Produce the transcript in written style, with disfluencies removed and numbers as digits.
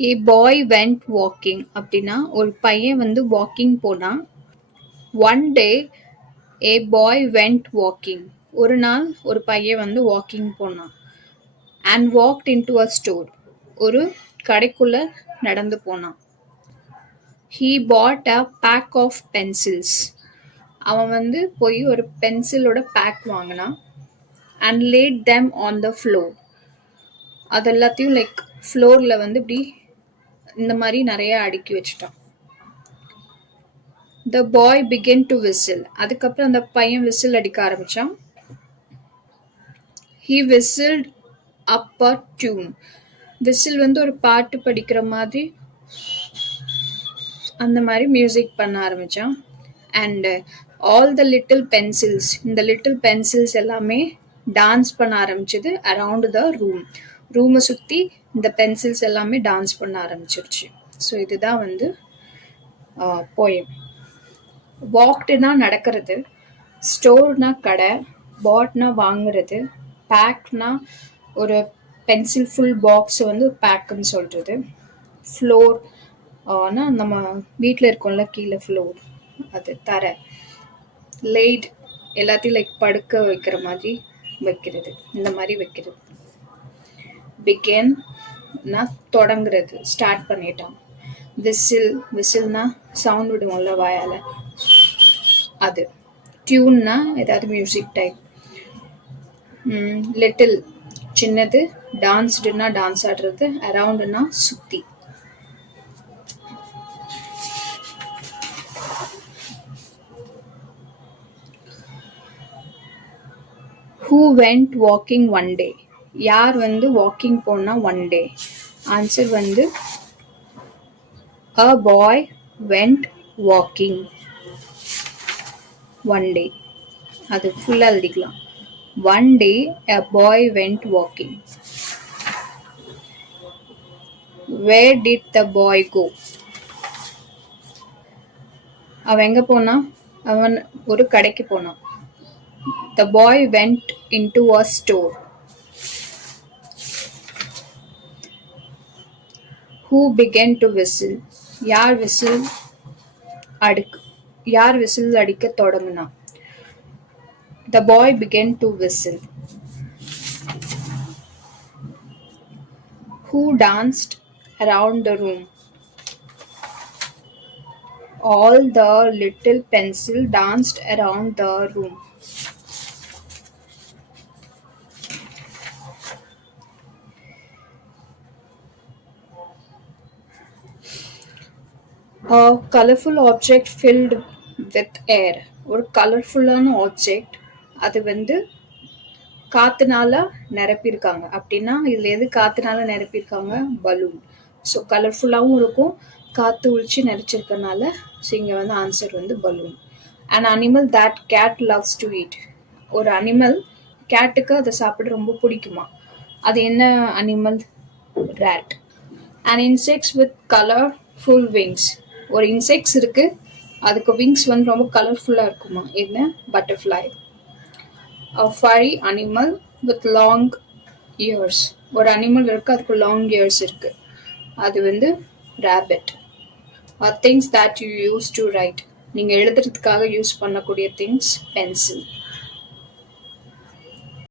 A boy went walking அப்படின்னா ஒரு பையன் வந்து வாக்கிங் போனான். One day a boy went walking. ஒரு நாள் ஒரு பையன் வந்து வாக்கிங் போனான். And walked into a store. ஒரு கடைக்குள்ள நடந்து போனான். He bought a pack of pencils. அவன் வந்து போய் ஒரு பென்சிலோட பேக் வாங்கினான். And laid them on the floor. அது எல்லாத்தையும் லைக் ஃப்ளோரில் வந்து இப்படி இந்த மாதிரி நிறைய அடுக்கி வச்சுட்டான். The boy began to whistle. அதுக்கப்புறம் அந்த பையன் விசில் அடிக்க ஆரம்பிச்சான். He whistled up a tune. Whistle வந்து ஒரு பாட்டு படிக்கிற மாதிரி அந்த மாதிரி மியூசிக் பண்ண ஆரம்பிச்சான். And all the little pencils, இந்த லிட்டில் பென்சில்ஸ் எல்லாமே டான்ஸ் பண்ண ஆரம்பிச்சது அரவுண்ட் த ரூமை சுற்றி இந்த பென்சில்ஸ் எல்லாமே டான்ஸ் பண்ண ஆரம்பிச்சிருச்சு. ஸோ இதுதான் வந்து போயம். வாக்டுனா நடக்கிறது, ஸ்டோர்னா கடை, பாட்னா வாங்குறது, பேக்னா ஒரு பென்சில் ஃபுல் பாக்ஸ் வந்து பேக்குன்னு சொல்கிறது, ஃப்ளோர்னா நம்ம வீட்டில் இருக்கோம்ல கீழே ஃப்ளோர் அது தர, லைட் எல்லாத்தையும் லைக் படுக்க வைக்கிற மாதிரி வைக்கிறது, இந்த மாதிரி வைக்கிறது. பிகேன்னா தொடங்குறது, ஸ்டார்ட் பண்ணிட்டான். விசில்னா சவுண்ட் விடுவோம்ல வாயால், அது. டியூன்னா ஏதாவது மியூசிக் டைப். லிட்டில் சின்னது, டான்ஸ்டுனா டான்ஸ் ஆடுறது, அரவுண்டுனா சுற்றி. Who went walking one day? யார் வந்து வாக்கிங் போனா ஒன் டே? ஆன்சர் வந்து a boy went walking one day. அது ஃபுல்லாக எழுதிக்கலாம். One day a boy went walking. Where did the boy go? அவன் எங்கே போனான்? அவன் ஒரு கடைக்கு போனான். The boy went into a store. Who began to whistle? யார் விசில் அடிக்க தொடங்கினா? The boy began to whistle. Who danced around the room? All the little pencil danced around the room. A colorful object filled with air. ஒரு கலர்ஃபுல்லான object, அது வந்து காற்றுனால நிரப்பியிருக்காங்க. அப்படின்னா இதில் எது காற்றுனால நிரப்பியிருக்காங்க? பலூன். ஸோ கலர்ஃபுல்லாகவும் இருக்கும், காற்று உழிச்சு நிறச்சிருக்கனால. ஸோ இங்கே வந்து ஆன்சர் வந்து balloon. An animal that cat loves to eat. ஒரு அனிமல், கேட்டுக்கு அதை சாப்பிட ரொம்ப பிடிக்குமா? அது என்ன animal? Rate. An insects with colorful wings. ஒரு இன்செக்ட்ஸ் இருக்கு, அதுக்கு விங்ஸ் வந்து ரொம்ப கலர்ஃபுல்லாக இருக்குமா? என்ன? Butterfly. A furry animal with long ears. ஒரு அனிமல் இருக்கு, அதுக்கு லாங் இயர்ஸ் இருக்கு, அது வந்து rabbit. Things that you use to write. நீங்கள் எழுதுறதுக்காக யூஸ் பண்ணக்கூடிய திங்ஸ், பென்சில்.